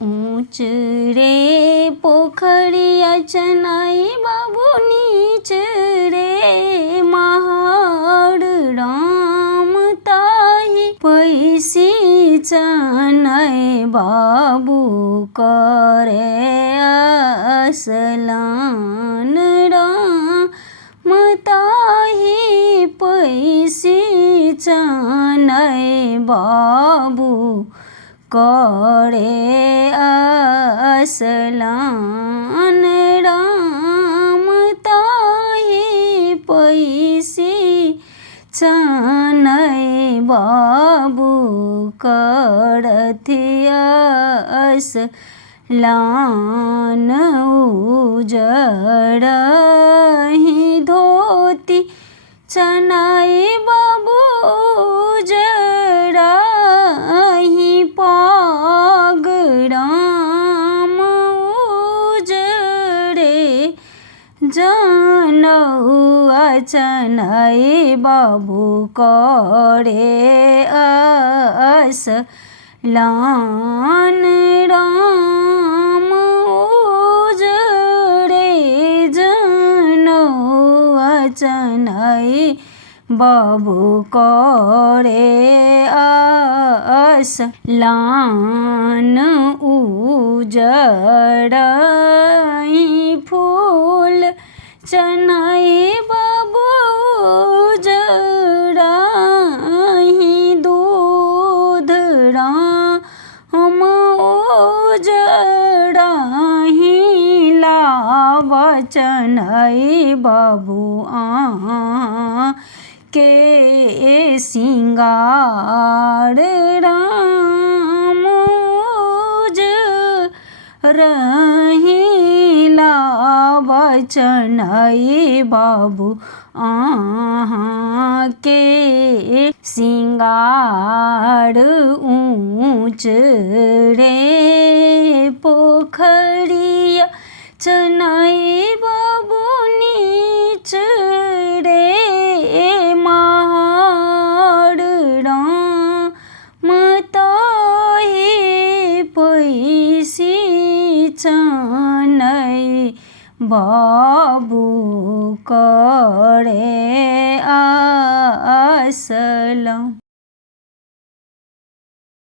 ऊंच रे पोखरिया चनाई बाबू नीच रे महाड़ राम ताही पैसी चनाई बाबू करे असलान राम ताही पैसी चनाई बाबू करे असलान राम ताही पैसी चनय बाबू करथिया असलान उजड़हि धोती चनाय बाबू उजड़हि पाग राम उजड़े जनौआ चनाय बाबू करे असलान राम उजड़े जनौआ चनाय बाबू करे असलान उजड़हि फूल चनाय बाबू उजड़हि दूध राम उजड़हि लावा चनाय बाबू के सिंगार राम उजड़हि लावा चनाय बाबू के सिंगार ऊंच रे पोखरिया चनाय बाबू नीच रे महाड़ राम ताही पैसी चनय बाबू करे असलान।